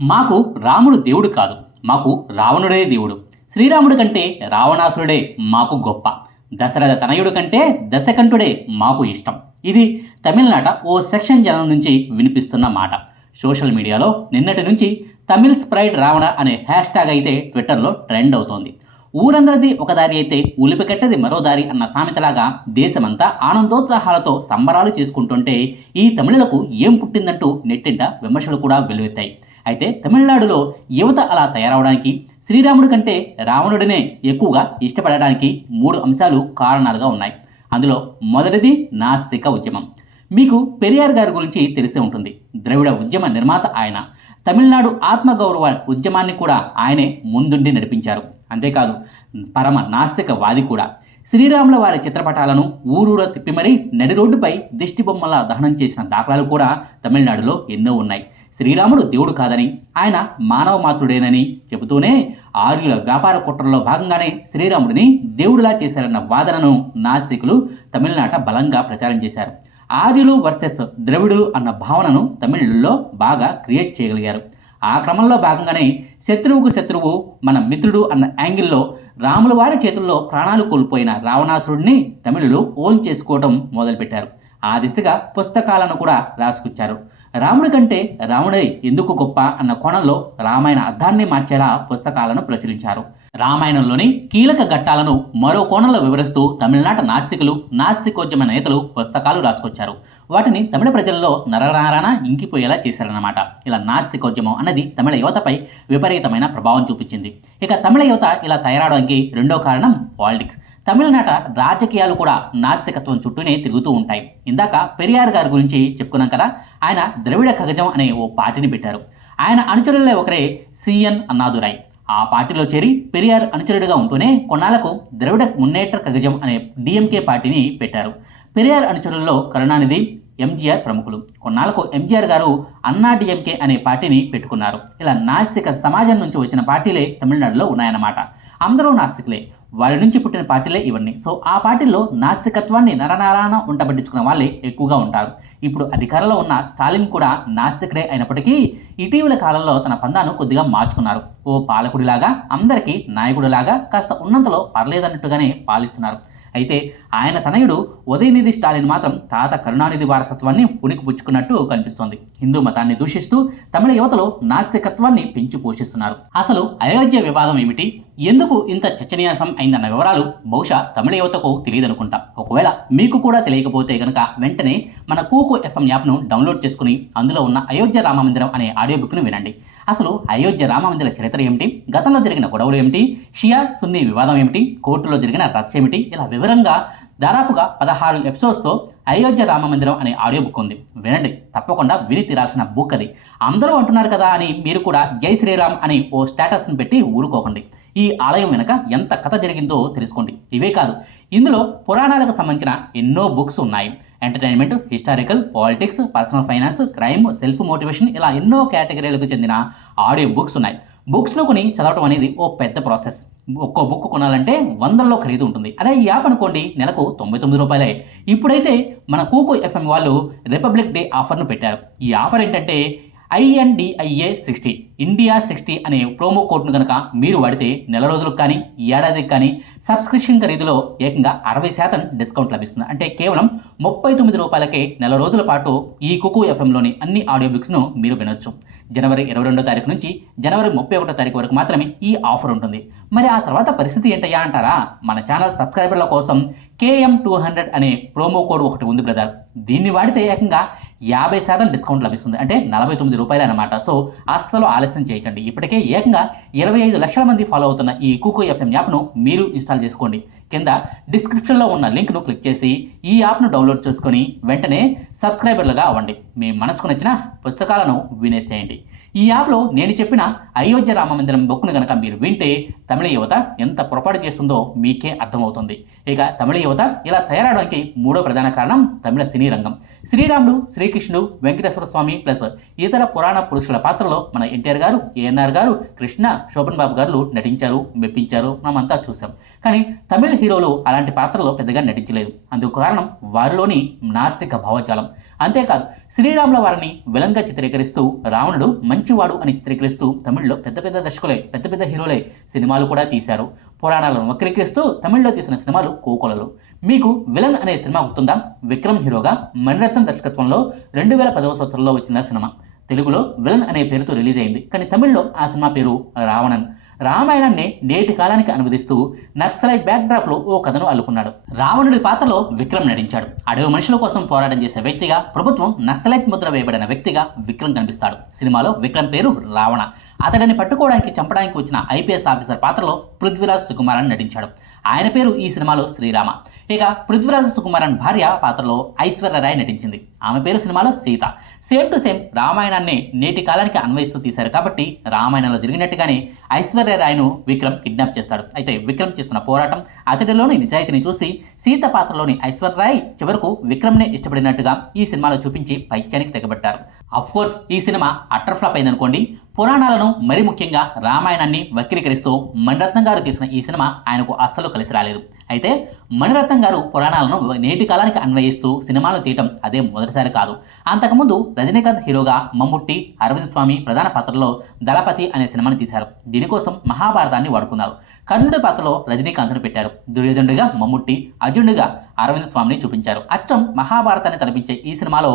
మాకు రాముడు దేవుడు కాదు మాకు రావణుడే దేవుడు. శ్రీరాముడు కంటే రావణాసురుడే మాకు గొప్ప. దశరథ తనయుడు కంటే దశకంఠుడే మాకు ఇష్టం. ఇది తమిళనాట ఓ సెక్షన్ జనం నుంచి వినిపిస్తున్న మాట. సోషల్ మీడియాలో నిన్నటి నుంచి తమిళ్ స్ప్రైడ్ రావణ అనే హ్యాష్ ట్యాగ్ అయితే ట్విట్టర్లో ట్రెండ్ అవుతోంది. ఊరందరిది ఒక దారి అయితే ఉలిపికెట్టది మరో దారి అన్న సామెతలాగా దేశమంతా ఆనందోత్సాహాలతో సంబరాలు చేసుకుంటుంటే ఈ తమిళులకు ఏం పుట్టిందంటూ నెట్టింట విమర్శలు కూడా వెలువెత్తాయి. అయితే తమిళనాడులో యువత అలా తయారవడానికి శ్రీరాముడి కంటే రావణుడినే ఎక్కువగా ఇష్టపడడానికి మూడు అంశాలు కారణాలుగా ఉన్నాయి. అందులో మొదటిది నాస్తిక ఉద్యమం. మీకు పెరియార్ గారి గురించి తెలిసే ఉంటుంది. ద్రవిడ ఉద్యమ నిర్మాత ఆయన. తమిళనాడు ఆత్మగౌరవ ఉద్యమాన్ని కూడా ఆయనే ముందుండి నడిపించారు. అంతేకాదు పరమ నాస్తికవాది కూడా. శ్రీరాముల వారి చిత్రపటాలను ఊరూర తిప్పి మరీ నడి రోడ్డుపై దిష్టి బొమ్మల దహనం చేసిన దాఖలాలు కూడా తమిళనాడులో ఎన్నో ఉన్నాయి. శ్రీరాముడు దేవుడు కాదని ఆయన మానవ మాతృడేనని చెబుతూనే ఆర్యుల వ్యాపార కుట్రలో భాగంగానే శ్రీరాముడిని దేవుడిలా చేశారన్న వాదనను నాస్తికులు తమిళనాట బలంగా ప్రచారం చేశారు. ఆర్యులు వర్సెస్ ద్రవిడులు అన్న భావనను తమిళుల్లో బాగా క్రియేట్ చేయగలిగారు. ఆ క్రమంలో భాగంగానే శత్రువుకు శత్రువు మన మిత్రుడు అన్న యాంగిల్లో రాముల వారి చేతుల్లో ప్రాణాలు కోల్పోయిన రావణాసురుడిని తమిళులు ఓన్ చేసుకోవటం మొదలుపెట్టారు. ఆ దిశగా పుస్తకాలను కూడా రాసుకొచ్చారు. రాముడి కంటే రాముడై ఎందుకు గొప్ప అన్న కోణంలో రామాయణ అర్థాన్ని మార్చేలా పుస్తకాలను ప్రచురించారు. రామాయణంలోని కీలక ఘట్టాలను మరో కోణంలో వివరిస్తూ తమిళనాట నాస్తికులు నాస్తికోద్యమ నేతలు పుస్తకాలు రాసుకొచ్చారు. వాటిని తమిళ ప్రజల్లో నరనారాన ఇంకిపోయేలా చేశారన్నమాట. ఇలా నాస్తికోద్యమం అన్నది తమిళ యువతపై విపరీతమైన ప్రభావం చూపించింది. ఇక తమిళ యువత ఇలా తయారవడానికి రెండో కారణం పాలిటిక్స్. తమిళనాట రాజకీయాలు కూడా నాస్తికత్వం చుట్టూనే తిరుగుతూ ఉంటాయి. ఇందాక పెరియార్ గారి గురించి చెప్పుకున్నాం కదా ఆయన ద్రవిడ ఖగజం అనే ఓ పార్టీని పెట్టారు. ఆయన అనుచరుల్లో ఒకరే సిఎన్ అన్నాదురాయ్. ఆ పార్టీలో చేరి పెరియార్ అనుచరుడిగా ఉంటూనే కొన్నాళ్ళకు ద్రవిడ మున్నేట్ర కగజం అనే డిఎంకే పార్టీని పెట్టారు. పెరియార్ అనుచరుల్లో కరుణానిధి ఎంజీఆర్ ప్రముఖులు. కొన్నాళ్ళకు ఎంజీఆర్ గారు అన్నా డిఎంకే అనే పార్టీని పెట్టుకున్నారు. ఇలా నాస్తిక సమాజం నుంచి వచ్చిన పార్టీలే తమిళనాడులో ఉన్నాయన్నమాట. అందరూ నాస్తికులే. వారి నుంచి పుట్టిన పార్టీలే ఇవన్నీ. సో ఆ పార్టీల్లో నాస్తికత్వాన్ని నరనారాయణ ఉంటబట్టించుకున్న వాళ్ళే ఎక్కువగా ఉంటారు. ఇప్పుడు అధికారంలో ఉన్న స్టాలిన్ కూడా నాస్తికుడే అయినప్పటికీ ఇటీవల కాలంలో తన పందాను కొద్దిగా మార్చుకున్నారు. ఓ పాలకుడిలాగా అందరికీ నాయకుడిలాగా కాస్త ఉన్నంతలో పర్లేదన్నట్టుగానే పాలిస్తున్నారు. అయితే ఆయన తనయుడు ఉదయనిధి స్టాలిన్ మాత్రం తాత కరుణానిధి వారసత్వాన్ని పుణికిపుచ్చుకున్నట్టు కనిపిస్తోంది. హిందూ మతాన్ని దూషిస్తూ తమిళ యువతలో నాస్తికత్వాన్ని పెంచి పోషిస్తున్నారు. అసలు అయోధ్య వివాదం ఏమిటి? ఎందుకు ఇంత చర్చనీయాంశం అయిందన్న వివరాలు బహుశా తమిళ యువతకు తెలియదనుకుంటా. ఒకవేళ మీకు కూడా తెలియకపోతే కనుక వెంటనే మన కూకు ఎఫ్ఎం యాప్ను డౌన్లోడ్ చేసుకుని అందులో ఉన్న అయోధ్య రామమందిరం అనే ఆడియో బుక్ను వినండి. అసలు అయోధ్య రామమందిర చరిత్ర ఏమిటి? గతంలో జరిగిన గొడవలు ఏమిటి? షియా సున్నీ వివాదం ఏమిటి? కోర్టులో జరిగిన రచ్చ ఏమిటి? ఇలా వివరంగా దాదాపుగా పదహారు ఎపిసోడ్స్తో అయోధ్య రామమందిరం అనే ఆడియో బుక్ ఉంది. వినండి. తప్పకుండా విని తీరాల్సిన బుక్ అది. అందరూ అంటున్నారు కదా అని మీరు కూడా జై శ్రీరామ్ అని ఓ స్టేటస్ని పెట్టి ఊరుకోకండి. ఈ ఆలయం వెనక ఎంత కథ జరిగిందో తెలుసుకోండి. ఇవే కాదు ఇందులో పురాణాలకు సంబంధించిన ఎన్నో బుక్స్ ఉన్నాయి. Entertainment historical politics personal finance crime self motivation ఇలా ఎన్నో కేటగిరీలకు చెందిన ఆడియో బుక్స్ ఉన్నాయి. బుక్స్ను కొని చదవడం అనేది ఓ పెద్ద ప్రాసెస్. ఒక్కో బుక్ కొనాలంటే వందల్లో ఖరీదు ఉంటుంది. అదే ఈ యాప్ అనుకోండి నెలకు తొంభై తొమ్మిది రూపాయలే. ఇప్పుడైతే మన కూకో ఎఫ్ఎం వాళ్ళు రిపబ్లిక్ డే ఆఫర్ను పెట్టారు. ఈ ఆఫర్ ఏంటంటే I N D I A sixty India sixty అనే ప్రోమో కోడ్ను కనుక మీరు వాడితే నెల రోజులకు కానీ ఏడాదికి కానీ సబ్స్క్రిప్షన్ ఖరీదులో ఏకంగా అరవై శాతం డిస్కౌంట్ లభిస్తుంది. అంటే కేవలం ముప్పై తొమ్మిది రూపాయలకే నెల రోజుల పాటు ఈ కుకు ఎఫ్ఎంలోని అన్ని ఆడియో బుక్స్ను మీరు వినొచ్చు. జనవరి ఇరవై రెండో తారీఖు నుంచి జనవరి ముప్పై ఒకటో తారీఖు వరకు మాత్రమే ఈ ఆఫర్ ఉంటుంది. మరి ఆ తర్వాత పరిస్థితి ఏంటయ్యా అంటారా? మన ఛానల్ సబ్స్క్రైబర్ల కోసం కేఎం టూ హండ్రెడ్ అనే ప్రోమో కోడ్ ఒకటి ఉంది బ్రదర్. దీన్ని వాడితే ఏకంగా యాభై శాతం డిస్కౌంట్ లభిస్తుంది. అంటే నలభై తొమ్మిది రూపాయలు అనమాట సో అస్సలు ఆలస్యం చేయకండి. ఇప్పటికే ఏకంగా ఇరవై ఐదు లక్షల మంది ఫాలో అవుతున్న ఈ కూకో ఎఫ్ఎం యాప్ను మీరు ఇన్స్టాల్ చేసుకోండి. కింద డిస్క్రిప్షన్లో ఉన్న లింక్ను క్లిక్ చేసి ఈ యాప్ను డౌన్లోడ్ చేసుకొని వెంటనే సబ్స్క్రైబర్లుగా అవ్వండి. మీ మనసుకు నచ్చిన పుస్తకాలను వినేసేయండి. ఈ యాప్లో నేను చెప్పిన అయోధ్య రామమందిరం బుక్ను కనుక మీరు వింటే తమిళ యువత ఎంత పొరపాటు చేస్తుందో మీకే అర్థమవుతుంది. ఇక తమిళ యువత ఇలా తయారవడానికి మూడో ప్రధాన కారణం తమిళ సినీ రంగం. శ్రీరాముడు శ్రీకృష్ణుడు వెంకటేశ్వర స్వామి ప్లస్ ఇతర పురాణ పురుషుల పాత్రలో మన ఎన్టీఆర్ గారు ఏఎన్ఆర్ గారు కృష్ణ శోభన్ బాబు గారు నటించారు మెప్పించారు మనమంతా చూసాం కానీ తమిళ హీరోలు అలాంటి పాత్రలో పెద్దగా నటించలేదు. అందుకు కారణం వారిలోని నాస్తిక భావజాలం. అంతేకాదు శ్రీరాముల వారిని విలన్గా చిత్రీకరిస్తూ రావణుడు మంచివాడు అని చిత్రీకరిస్తూ తమిళ్ళో పెద్ద పెద్ద దర్శకులే పెద్ద పెద్ద హీరోలే సినిమాలు కూడా తీశారు. పురాణాలను వక్రీకరిస్తూ తమిళ్ళో తీసిన సినిమాలు కోకొలలు. మీకు విలన్ అనే సినిమా గుర్తుందా? విక్రమ్ హీరోగా మణిరత్నం దర్శకత్వంలో రెండు వేల పదవ సంవత్సరంలో వచ్చిన సినిమా. తెలుగులో విలన్ అనే పేరుతో రిలీజ్ అయింది. కానీ తమిళ్ళో ఆ సినిమా పేరు రావణన్. రామాయణాన్ని నేటి కాలానికి అనువదిస్తూ నక్సలైట్ బ్యాక్డ్రాప్లో ఓ కథను అల్లుకున్నాడు. రావణుడి పాత్రలో విక్రమ్ నటించాడు. అడవి మనుషుల కోసం పోరాటం చేసే వ్యక్తిగా ప్రభుత్వం నక్సలైట్ ముద్ర వేయబడిన వ్యక్తిగా విక్రమ్ కనిపిస్తాడు. సినిమాలో విక్రమ్ పేరు రావణ. అతడిని పట్టుకోవడానికి చంపడానికి వచ్చిన ఐపీఎస్ ఆఫీసర్ పాత్రలో పృథ్వీరాజ్ సుకుమారన్ నటించాడు. ఆయన పేరు ఈ సినిమాలో శ్రీరామ. ఇక పృథ్వీరాజ్ సుకుమారన్ భార్య పాత్రలో ఐశ్వర్యరాయ్ నటించింది. ఆమె పేరు సినిమాలో సీత. సేమ్ టు సేమ్ రామాయణాన్ని నేటి కాలానికి అన్వయిస్తూ తీశారు కాబట్టి రామాయణంలో జరిగినట్టుగానే ఐశ్వర్యరాయ్ను విక్రమ్ కిడ్నాప్ చేస్తాడు. అయితే విక్రమ్ చేస్తున్న పోరాటం అతడిలోని నిజాయితీని చూసి సీత పాత్రలోని ఐశ్వర్యరాయ్ చివరకు విక్రమ్నే ఇష్టపడినట్టుగా ఈ సినిమాలో చూపించి పైత్యానికి తెగబట్టారు. అఫ్కోర్స్ ఈ సినిమా అట్టర్ ఫ్లాప్ అయిందనుకోండి. పురాణాలను మరీ ముఖ్యంగా రామాయణాన్ని వక్రీకరిస్తూ మణిరత్నం గారు తీసిన ఈ సినిమా ఆయనకు అస్సలు కలిసి రాలేదు. అయితే మణిరత్నం గారు పురాణాలను నేటి కాలానికి అన్వయిస్తూ సినిమాలు తీయటం అదే మొదటిసారి కాదు. అంతకుముందు రజనీకాంత్ హీరోగా మమ్ముట్టి అరవింద్ స్వామి ప్రధాన పాత్రలో దళపతి అనే సినిమాని తీశారు. దీనికోసం మహాభారతాన్ని వాడుకున్నారు. కర్ణుడి పాత్రలో రజనీకాంత్ను పెట్టారు. దుర్యోధనుడిగా మమ్ముట్టి అర్జునుడిగా అరవింద్ స్వామిని చూపించారు. అచ్చం మహాభారతాన్ని తలపించే ఈ సినిమాలో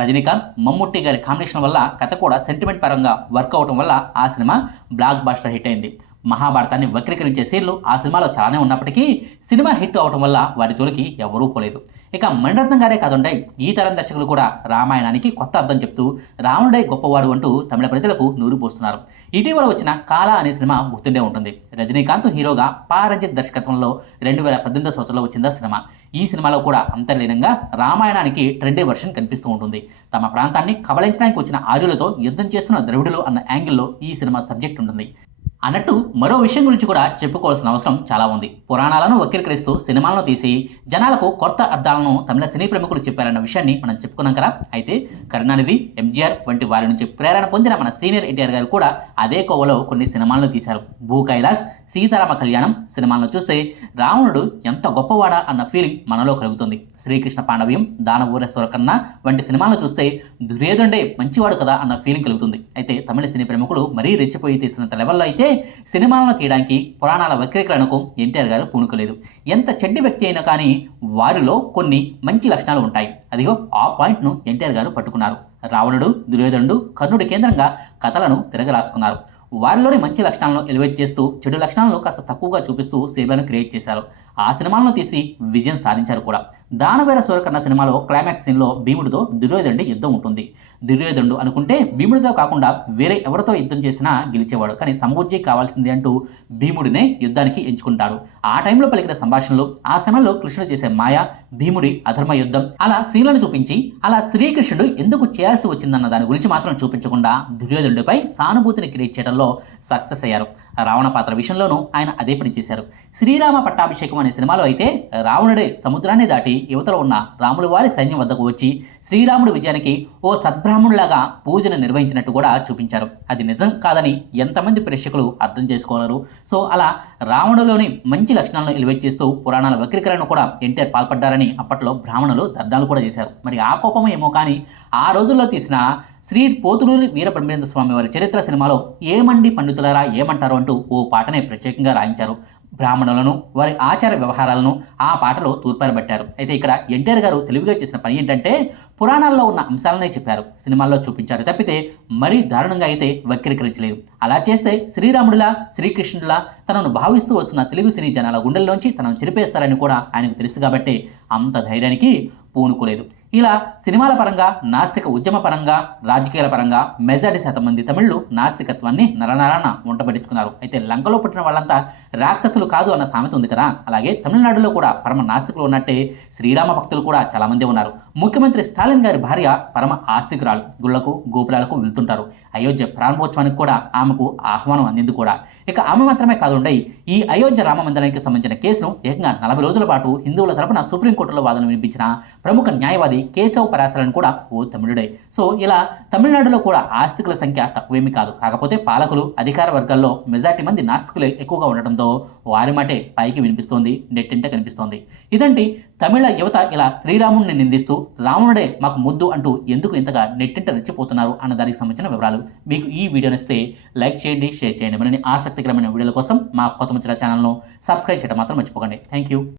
రజనీకాంత్ మమ్ముట్టి గారి కాంబినేషన్ వల్ల కథ కూడా సెంటిమెంట్ పరంగా వర్క్ అవటం వల్ల ఆ సినిమా బ్లాక్ బాస్టర్ హిట్ అయింది. మహాభారతాన్ని వక్రీకరించే సీన్లు ఆ సినిమాలో చాలానే ఉన్నప్పటికీ సినిమా హిట్ అవటం వల్ల వారి జోలికి ఎవరూ పోలేదు. ఇక మణిరత్నం గారే కాదుండే ఈ తరం దర్శకులు కూడా రామాయణానికి కొత్త అర్థం చెప్తూ రావణుడే గొప్పవాడు అంటూ తమిళ ప్రజలకు నూరు పోస్తున్నారు. ఇటీవల వచ్చిన కాల అనే సినిమా గుర్తుండే ఉంటుంది. రజనీకాంత్ హీరోగా పారంజిత్ దర్శకత్వంలో రెండు వేల పద్దెనిమిదో సంవత్సరంలో వచ్చిందా సినిమా. ఈ సినిమాలో కూడా అంతర్లీనంగా రామాయణానికి ట్రెండీ వర్షన్ కనిపిస్తూ ఉంటుంది. తమ ప్రాంతాన్ని కబలించడానికి వచ్చిన ఆర్యులతో యుద్ధం చేస్తున్న ద్రవిడులు అన్న యాంగిల్లో ఈ సినిమా సబ్జెక్ట్ ఉంటుంది. అన్నట్టు మరో విషయం గురించి కూడా చెప్పుకోవాల్సిన అవసరం చాలా ఉంది. పురాణాలను వక్రీకరిస్తూ సినిమాలను తీసి జనాలకు కొత్త అర్థాలను తమిళ సినీ ప్రముఖులు చెప్పారన్న విషయాన్ని మనం చెప్పుకున్నాం కదా. అయితే కరుణానిధి ఎంజీఆర్ వంటి వారి నుంచి ప్రేరణ పొందిన మన సీనియర్ ఎన్టీఆర్ గారు కూడా అదే కోవలో కొన్ని సినిమాలను తీశారు. భూ కైలాస్ సీతారామ కళ్యాణం సినిమాలను చూస్తే రావణుడు ఎంత గొప్పవాడా అన్న ఫీలింగ్ మనలో కలుగుతుంది. శ్రీకృష్ణ పాండవ్యం దానవూరేశ్వర కన్నా వంటి సినిమాలను చూస్తే దుర్యోధనుడే మంచివాడు కదా అన్న ఫీలింగ్ కలుగుతుంది. అయితే తమిళ సినీ ప్రముఖులు మరీ రెచ్చిపోయి తీసినంత లెవెల్లో అయితే సినిమాలను తీయడానికి పురాణాల వక్రీకరణకు ఎన్టీఆర్ గారు పూనుకోలేదు. ఎంత చెడ్డి వ్యక్తి అయినా కానీ వారిలో కొన్ని మంచి లక్షణాలు ఉంటాయి. అదిగో ఆ పాయింట్ను ఎన్టీఆర్ గారు పట్టుకున్నారు. రావణుడు దుర్యోధనుడు కర్ణుడి కేంద్రంగా కథలను తిరగరాసుకున్నారు. వారిలోని మంచి లక్షణాలను ఎలివేట్ చేస్తూ చెడు లక్షణాలను కాస్త తక్కువగా చూపిస్తూ సేవలను క్రియేట్ చేశారు. ఆ సినిమాలను తీసి విజయం సాధించారు కూడా. దానవీర సూరకర్ణ సినిమాలో క్లైమాక్స్ సీన్లో భీముడితో దుర్యోధనుడి యుద్ధం ఉంటుంది. దుర్యోధనుడు అనుకుంటే భీముడితో కాకుండా వేరే ఎవరితో యుద్ధం చేసినా గెలిచేవాడు. కానీ సమబుజ్జి కావాల్సింది అంటూ భీముడినే యుద్ధానికి ఎంచుకుంటాడు. ఆ టైంలో పలికిన సంభాషణలు ఆ సమయంలో కృష్ణుడు చేసే మాయ భీముడి అధర్మ యుద్ధం అలా సీన్లను చూపించి అలా శ్రీకృష్ణుడు ఎందుకు చేయాల్సి వచ్చిందన్న దాని గురించి మాత్రం చూపించకుండా దుర్యోధనుడిపై సానుభూతిని క్రియేట్ చేయడంలో సక్సెస్ అయ్యారు. రావణ పాత్ర విషయంలోనూ ఆయన అదే పని చేశారు. శ్రీరామ పట్టాభిషేకం అనే సినిమాలో అయితే రావణుడే సముద్రాన్ని దాటి యువతలో ఉన్న రాముల వారి సైన్యం వద్దకు వచ్చి శ్రీరాముడి విజయానికి ఓ సద్బ్రాహ్మణులాగా పూజను నిర్వహించినట్టు కూడా చూపించారు. అది నిజం కాదని ఎంతమంది ప్రేక్షకులు అర్థం చేసుకోగలరు సో అలా రావణులోని మంచి లక్షణాలను ఎలివేట్ చేస్తూ పురాణాల వక్రీకరణ కూడా ఎన్టీఆర్ పాల్పడ్డారని అప్పట్లో బ్రాహ్మణులు దర్దాలు కూడా చేశారు. మరి ఆ కోపం ఏమో కానీ ఆ రోజుల్లో తీసిన శ్రీ పోతులూరి వీరబ్రహ్మేంద్ర స్వామి వారి చరిత్ర సినిమాలో ఏమండి పండితులారా ఏమంటారు అంటూ ఓ పాటనే ప్రత్యేకంగా రాయించారు. బ్రాహ్మణులను వారి ఆచార వ్యవహారాలను ఆ పాటలో తూర్పారబట్టారు. అయితే ఇక్కడ ఎన్టీఆర్ గారు తెలివిగా చేసిన పని ఏంటంటే పురాణాల్లో ఉన్న అంశాలనే చెప్పారు. సినిమాల్లో చూపించారు తప్పితే మరీ దారుణంగా అయితే వక్రీకరించలేదు. అలా చేస్తే శ్రీరాముడిలా శ్రీకృష్ణుడిలా తనను భావిస్తూ వస్తున్న తెలుగు సినీ జనాల గుండెల్లోంచి తనను చెరిపేస్తారని కూడా ఆయనకు తెలుసు కాబట్టి అంత ధైర్యానికి పూనుకోలేదు ఇలా సినిమాల పరంగా నాస్తిక ఉద్యమ పరంగా రాజకీయాల పరంగా మెజారిటీ శాతం మంది తమిళ్ళు నాస్తికత్వాన్ని నరనరాన వంటబెట్టుకున్నారు అయితే లంకలో పుట్టిన వాళ్ళంతా రాక్షసులు కాదు అన్న సామెత ఉంది కదా. అలాగే తమిళనాడులో కూడా పరమ నాస్తికులు ఉన్నట్టే శ్రీరామ భక్తులు కూడా చాలామంది ఉన్నారు. ముఖ్యమంత్రి స్టాలిన్ గారి భార్య పరమ ఆస్తికురాలు గుళ్ళకు గోపురాలకు వెళ్తుంటారు. అయోధ్య ప్రారంభోత్సవానికి కూడా ఆమెకు ఆహ్వానం అందింది కూడా. ఇక ఆమె మాత్రమే కాదుండయి ఈ అయోధ్య రామ మందిరానికి సంబంధించిన కేసును ఏకంగా నలభై రోజుల పాటు హిందువుల తరపున సుప్రీంకోర్టులో వాదన వినిపించిన ప్రముఖ న్యాయవాది కేశవ్ పరాశరన్ కూడా ఓ తమిళుడే. సో ఇలా తమిళనాడులో కూడా ఆస్తికుల సంఖ్య తక్కువేమీ కాదు. కాకపోతే పాలకులు అధికార వర్గాల్లో మెజార్టీ మంది నాస్తికులే ఎక్కువగా ఉండటంతో వారి మాటే పైకి వినిపిస్తోంది నెట్టింట కనిపిస్తోంది. ఇదంటే తమిళ యువత ఇలా శ్రీరాముడిని నిందిస్తూ రావణుడే మాకు ముద్దు అంటూ ఎందుకు ఇంతగా నెట్టింట రెచ్చిపోతున్నారు అన్న దానికి సంబంధించిన వివరాలు మీకు ఈ వీడియో నచ్చితే లైక్ చేయండి షేర్ చేయండి. మరిన్ని ఆసక్తికరమైన వీడియోల కోసం మా కొత్త ముచ్చట ఛానల్ను సబ్స్క్రైబ్ చేయడం మాత్రం మర్చిపోకండి. Thank you